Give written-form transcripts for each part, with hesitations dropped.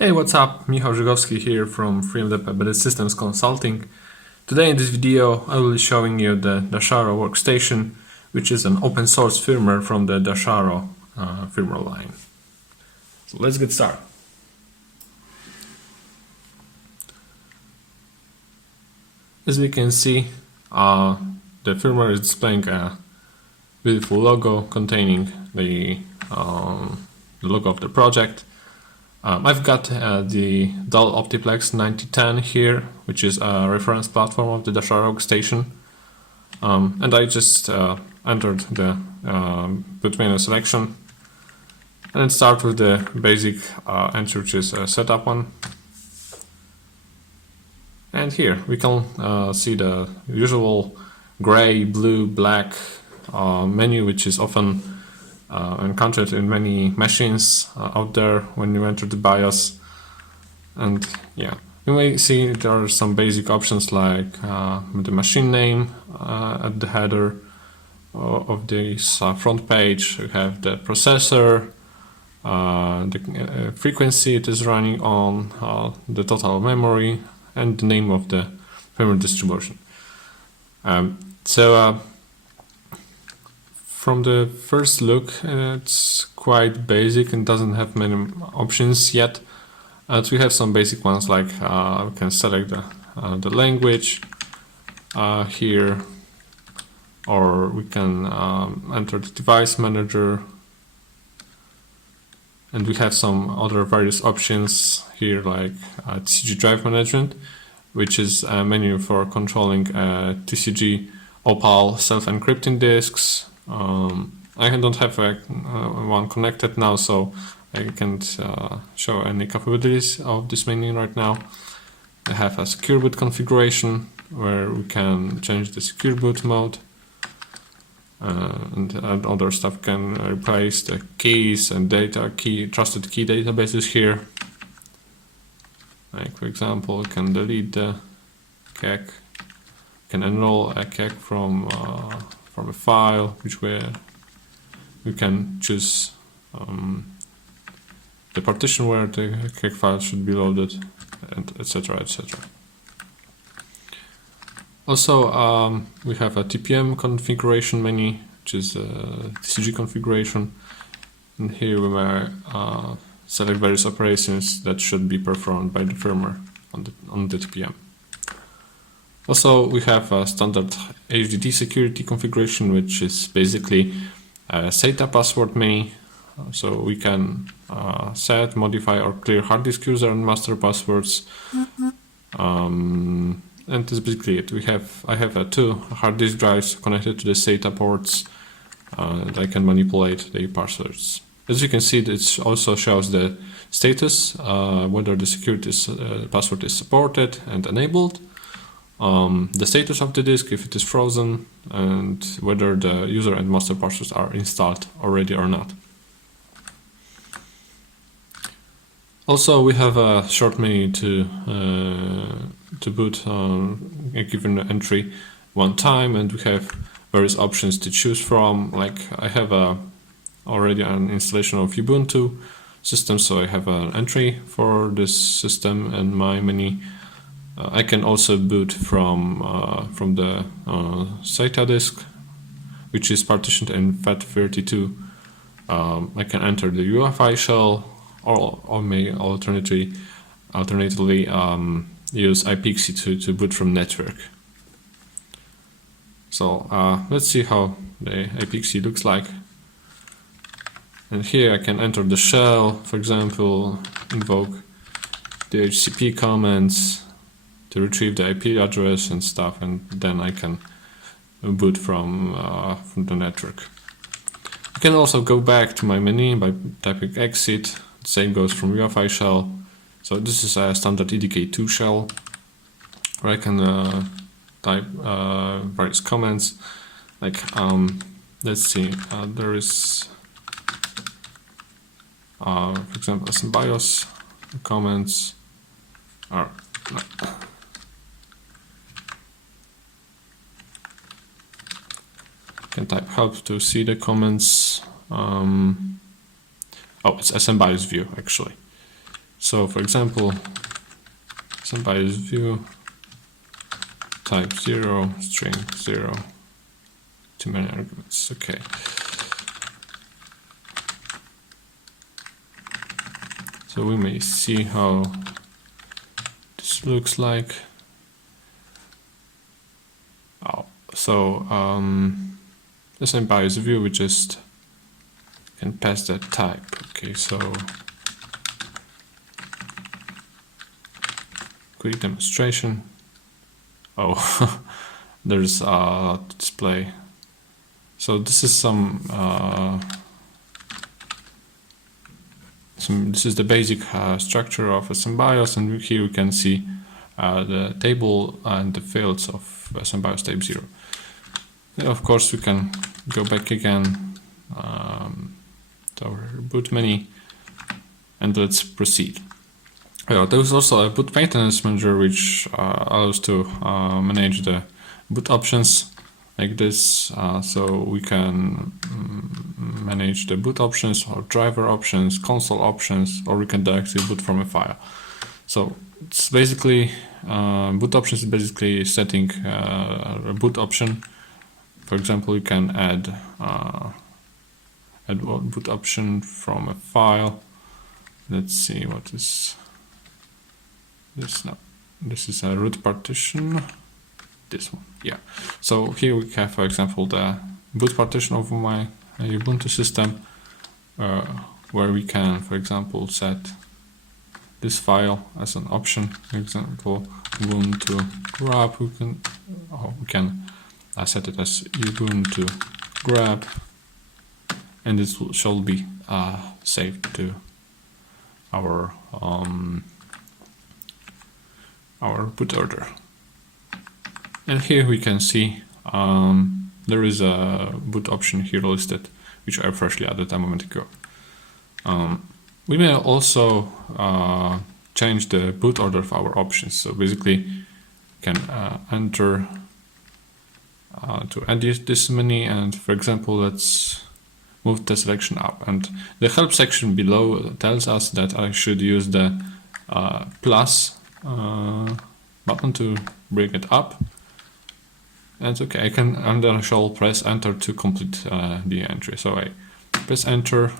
Hey, what's up? Michał Żygowski here from Firmware Embedded Systems Consulting. Today in this video I will be showing you the Dasharo Workstation, which is an open source firmware from the Dasharo firmware line. So let's get started. As we can see, the firmware is displaying a beautiful logo containing the logo of the project. I've got the Dell OptiPlex 9010 here, which is a reference platform of the Dasharo Workstation. And I just entered the boot menu selection and start with the basic entry, which is a setup one. And here we can see the usual gray, blue, black menu, which is often encountered in many machines out there when you enter the BIOS. And yeah, you may see there are some basic options like the machine name at the header of this front page. You have the processor, the frequency it is running on, the total memory, and the name of the firmware distribution. From the first look, it's quite basic and doesn't have many options yet. We have some basic ones like we can select the language here, or we can enter the device manager, and we have some other various options here like TCG drive management, which is a menu for controlling TCG Opal self-encrypting disks. I don't have one connected now, so I can't show any capabilities of this menu right now. I have a secure boot configuration where we can change the secure boot mode, and other stuff can replace the keys and trusted key databases here. Like for example, we can delete the keg, can enroll a keg from a file, which we can choose the partition where the keg file should be loaded, and etc. etc. Also, we have a TPM configuration menu, which is a TCG configuration, and here we may select various operations that should be performed by the firmware on the TPM. Also, we have a standard HDD security configuration, which is basically a SATA password menu. So we can set, modify, or clear hard disk user and master passwords. And that's basically it. I have two hard disk drives connected to the SATA ports, and I can manipulate the passwords. As you can see, it also shows the status, whether the security password is supported and enabled, the status of the disk, if it is frozen, and whether the user and master passwords are installed already or not. Also, we have a short menu to boot a given entry one time, and we have various options to choose from. Like I have already an installation of Ubuntu system, so I have an entry for this system and my menu. I can also boot from the SATA disk, which is partitioned in FAT32. I can enter the UEFI shell, or may alternatively use iPXE to boot from network. So let's see how the iPXE looks like. And here I can enter the shell, for example, invoke the HCP commands to retrieve the IP address and stuff, and then I can boot from the network. I can also go back to my menu by typing exit. The same goes from UEFI shell. So this is a standard EDK2 shell where I can type various commands. Like let's see, there is for example some BIOS commands are can type help to see the comments. Oh, it's SMBIOS view actually. So for example, somebody's view type 0, string 0, too many arguments, okay. So we may see how this looks like. Oh, so the same bias view, we just can pass that type. Okay, so quick demonstration. Oh, there's a display. So this is this is the basic structure of a SymBIOS, and here you can see the table and the fields of SymBIOS type 0. And of course, we can go back again to our boot menu, and let's proceed. There is also a boot maintenance manager which allows to manage the boot options like this, so we can manage the boot options or driver options, console options, or we can directly boot from a file. So it's basically boot options is basically setting a boot option. For example, you can add boot option from a file. Let's see what is this now. This is a root partition. This one, yeah. So here we have, for example, the boot partition of my Ubuntu system, where we can, for example, set this file as an option. For example, Ubuntu grab. We can set it as Ubuntu grab, and this shall be saved to our boot order. And here we can see there is a boot option here listed, which I freshly added a moment ago. We may also change the boot order of our options. So basically, can enter to edit this menu, and for example, let's move the selection up. And the help section below tells us that I should use the plus button to bring it up. And okay, I can, and then I shall press enter to complete the entry. So I press enter.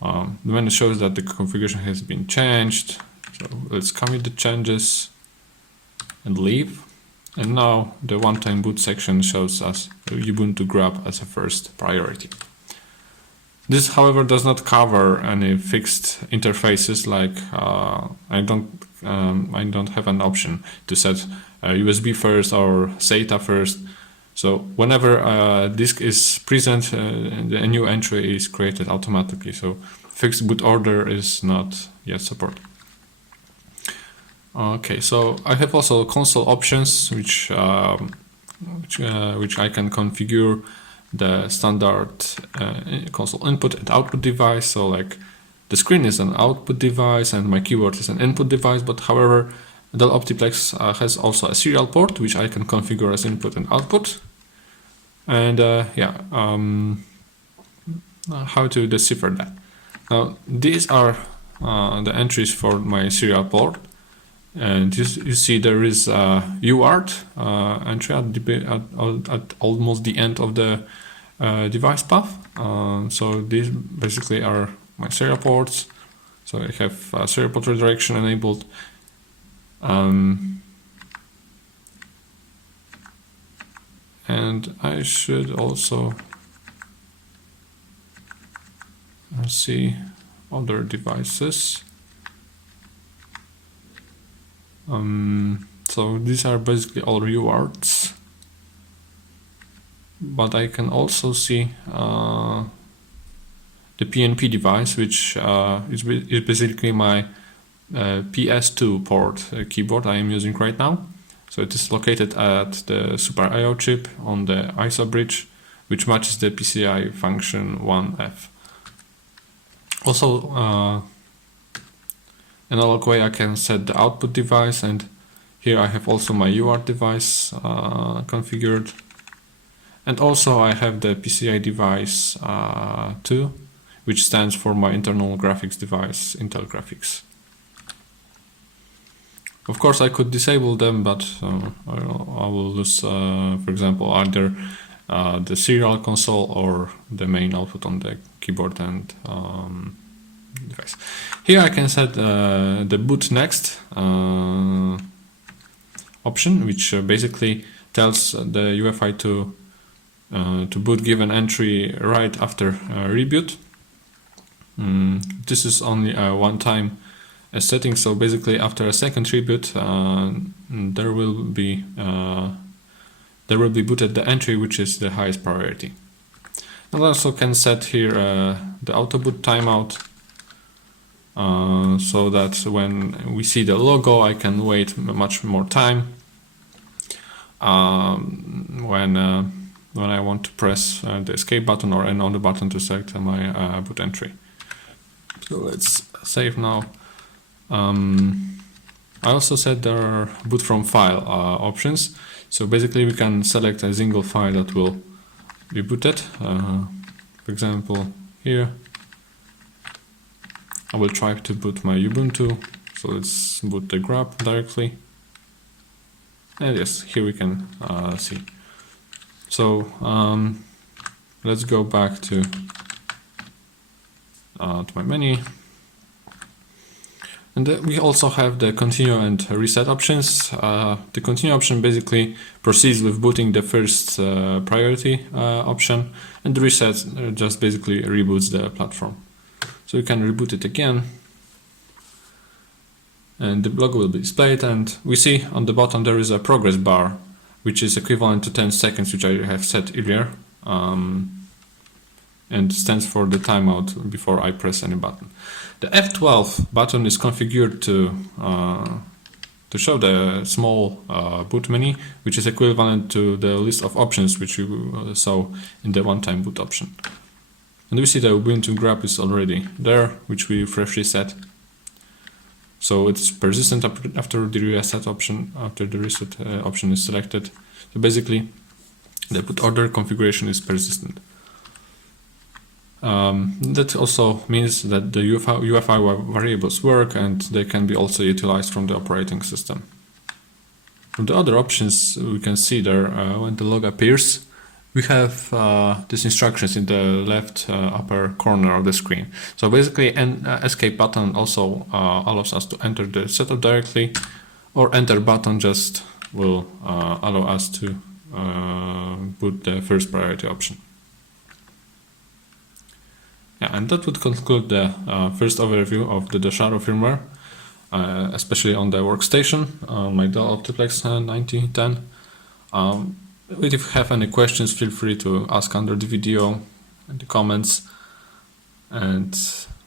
The menu shows that the configuration has been changed. So let's commit the changes and leave. And now the one-time boot section shows us Ubuntu grab as a first priority. This, however, does not cover any fixed interfaces. Like I don't have an option to set USB first or SATA first. So whenever a disk is present, a new entry is created automatically. So fixed boot order is not yet supported. Okay, so I have also console options, which I can configure the standard console input and output device. So like the screen is an output device and my keyboard is an input device, but however, Dell OptiPlex has also a serial port, which I can configure as input and output. And how to decipher that. Now, these are the entries for my serial port. And you see there is a UART entry at almost the end of the device path. So these basically are my serial ports. So I have serial port redirection enabled. And I should also see other devices. So these are basically all UARTs, but I can also see the PNP device, which is basically my PS2 port keyboard I am using right now. So it is located at the Super I/O chip on the ISO bridge, which matches the PCI function 1F. Also, analog way I can set the output device, and here I have also my UART device configured, and also I have the PCI device 2, which stands for my internal graphics device, Intel Graphics. Of course, I could disable them, but I will lose, for example, either the serial console or the main output on the keyboard and device. Here I can set the boot next option, which basically tells the UEFI to boot given entry right after reboot. This is only a one-time setting, so basically after a second reboot, there will be booted the entry which is the highest priority. And also can set here the auto boot timeout, so that when we see the logo, I can wait much more time when I want to press the escape button or any other button to select my boot entry. So let's save now. I also said there are boot from file options. So basically we can select a single file that will be booted. For example, here I will try to boot my Ubuntu. So let's boot the grub directly. And yes, here we can see. So let's go back to my menu. And we also have the continue and reset options. The continue option basically proceeds with booting the first priority option, and the reset just basically reboots the platform. So you can reboot it again, and the logo will be displayed, and we see on the bottom there is a progress bar, which is equivalent to 10 seconds, which I have set earlier, and stands for the timeout before I press any button. The F12 button is configured to show the small boot menu, which is equivalent to the list of options which you saw in the one-time boot option. And we see the Ubuntu grub is already there, which we freshly set. So it's persistent after the reset option, after the reset option is selected. So basically, the boot order configuration is persistent. That also means that the UEFI variables work, and they can be also utilized from the operating system. From the other options, we can see there when the log appears, we have these instructions in the left upper corner of the screen. So basically, an escape button also allows us to enter the setup directly, or enter button just will allow us to boot the first priority option. Yeah, and that would conclude the first overview of the Dasharo firmware, especially on the workstation, my Dell OptiPlex 9010. If you have any questions, feel free to ask under the video in the comments. And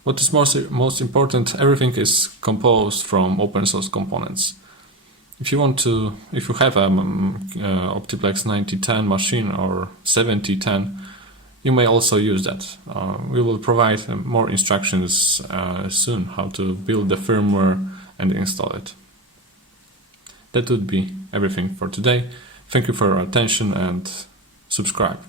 what is most important, everything is composed from open source components. If you have a OptiPlex 9010 machine or 7010, you may also use that. We will provide more instructions soon how to build the firmware and install it. That would be everything for today. Thank you for your attention and subscribe.